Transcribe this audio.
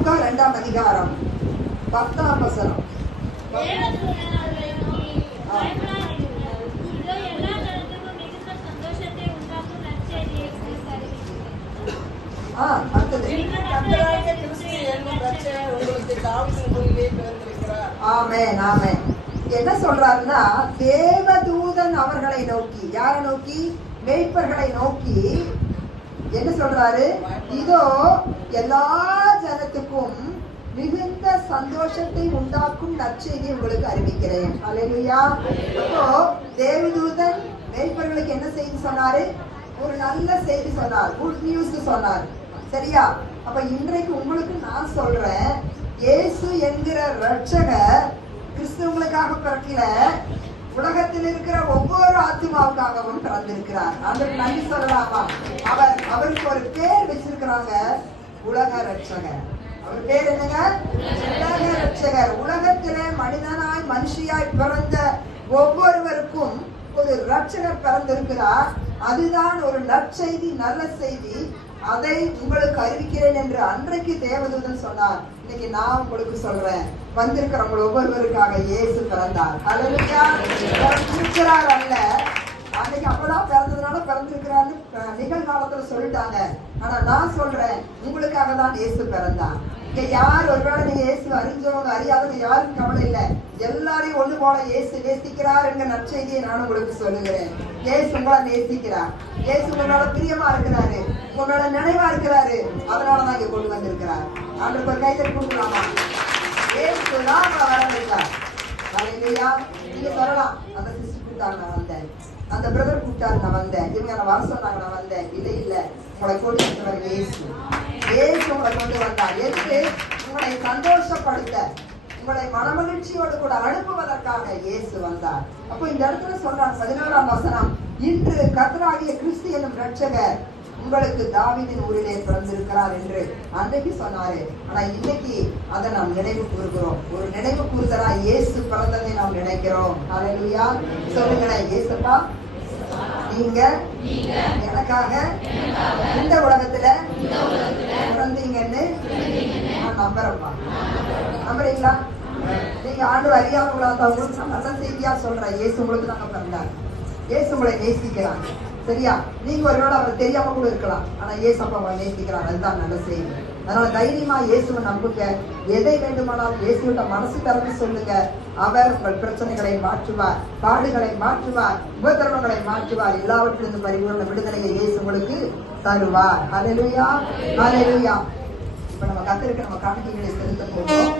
லூக்கா 2ஆம் அதிகாரம் 10ஆம் வசனம். ஆமென் ஆமென். என்ன சொல்றாருன்னா, தேவதூதன் அவர்களை நோக்கி, யாரை நோக்கி? மேய்ப்பர்களை நோக்கி என்ன சொல்றாரு? இதோ எல்லா ஜனத்துக்கும் மிகுந்த சந்தோஷத்தை உண்டாக்கும் நற்செய்தி உங்களுக்கு அறிவிக்கிறேன். அல்லேலூயா. அப்போ தேவதூதன் மேய்ப்பர்களுக்கு என்ன செய்தி சொன்னாரு? ஒரு நல்ல செய்தி சொன்னார், குட் நியூஸ் சொன்னார். சரியா? அப்ப இன்றைக்கு உங்களுக்கு நான் சொல்றேன், இயேசு என்கிற ரட்சகர் கிறிஸ்துவங்களுக்காக பிறக்கல, உலகத்தில் இருக்கிற ஒவ்வொரு ஆத்மாவுக்காகவும் பிறந்திருக்கிறார். அதற்கு நன்றி சொல்லலாமா? அவருக்கு ஒரு பேர் வச்சிருக்கிறாங்க, உலக ரட்சகர். அவர் பேர் என்னங்க? உலக ரட்சகர். உலகத்திலே மனிதனாய் மனுஷியாய் பிறந்த ஒவ்வொருவருக்கும் ஒரு ரட்சகர் பிறந்திருக்கிறார். அதுதான் ஒரு நற்செய்தி, நல்ல செய்தி. அதை உங்களுக்கு அறிவிக்கிறேன் என்று அன்றைக்கு தேவதூதன் சொன்னார். இன்னைக்கு நான் உங்களுக்கு சொல்றேன், வந்திருக்கிறவங்க ஒவ்வொருவருக்காக இயேசு பிறந்தார். அல்லேலூயா. பிறந்திருக்கிறார் அல்ல, அன்னைக்கு அப்பதான் பிறந்ததுனால பிறந்திருக்கிறாரு நிகழ்காலத்துல சொல்லிட்டாங்க. ஆனா நான் சொல்றேன், உங்களுக்காக தான் இயேசு பிறந்தார். இங்க யார் ஒருவேளை நீங்க இயேசு அறிஞ்சவங்க அறியாதவங்க யாரும் கவலை இல்லை. எல்லாரையும் ஒண்ணு போல இயேசு நேசிக்கிறார் என்கிற நற்செய்தியை நான் உங்களுக்கு சொல்லுகிறேன். இயேசு உங்களை நேசிக்கிறார். இயேசு உங்களோட பிரியமா இருக்கிறாரு, உங்களோட நினைவா இருக்கிறாரு. அதனாலதான் இங்க கொண்டு வந்திருக்கிறார். அவருக்கு ஒரு கைத்தறி கொடுக்கலாமா? இயேசு தான் வரவிருக்கார். அல்லேலூயா. நீங்க சொல்லலாம், அந்த சிஸ்டர் கூப்பிட்டாங்க நான் வந்தேன், அந்த பிரதர் கூப்பிட்டாரு நான் வந்தேன், இவங்க நான் வர சொன்னாங்க நான் வந்தேன். இல்லை இல்லை, உங்களை கொண்டு வந்தவர் இயேசு. இயேசு உங்களை கொண்டு வந்தார். எதுக்கு? உங்களை சந்தோஷப்படுத்த, உங்களை மனமகிழ்ச்சியோடு கூட அனுப்புவதற்காக இயேசு வந்தார். அப்போ இந்த இடத்துல சொல்றாங்க 11ஆம் வசனம், இன்று கர்த்தராகிய கிறிஸ்து என்னும் ரட்சகர் உங்களுக்கு தாவீதின் ஊரிலே பிறந்திருக்கிறார் என்று அன்றைக்கு சொன்னாரு. ஆனா இன்னைக்கு அதை நாம் நினைவு கூறுகிறோம். ஒரு நினைவு கூறுதலா இயேசு பிறந்ததை நாம் நினைக்கிறோம். அல்லேலூயா. சொல்லுங்களேன், இயேசுப்பா நீங்க எனக்காக இந்த உலகத்துல பிறந்தீங்கன்னு நான் நம்புறேன்ப்பா. நம்புறீங்களா? நீங்க ஆண்டு அறியாதவங்களா தான் உங்களுக்கு நான் நல்ல செய்தியா சொல்றேன். இயேசு உங்களுக்கு நாங்க பிறந்தார். இயேசு உங்களை நேசிக்கிறாங்க. சரியா? நீங்க ஒரு நாள் அவர் தெரியாம கூட இருக்கலாம், ஆனா இயேசு அப்பா உங்களை நேசிக்கிறார். அதுதான் நல்ல செய்தி. அதனால தைரியமா இயேசுவை நம்புங்க. எதை வேண்டுமானாலும் இயேசுவிட்ட மனசு திறந்து சொல்லுங்க. அவர் உங்கள் பிரச்சனைகளை மாற்றுவார், பாடுகளை மாற்றுவார், உபத்திரவங்களை மாற்றுவார். எல்லாவற்றிலிருந்து பரிபூர்ண விடுதலையை இயேசு உங்களுக்கு தருவார். அல்லேலூயா. அல்லேலூயா. இப்ப நம்ம கர்த்தருக்கு நம்ம காணிக்கைகளை செலுத்த போகிறோம்.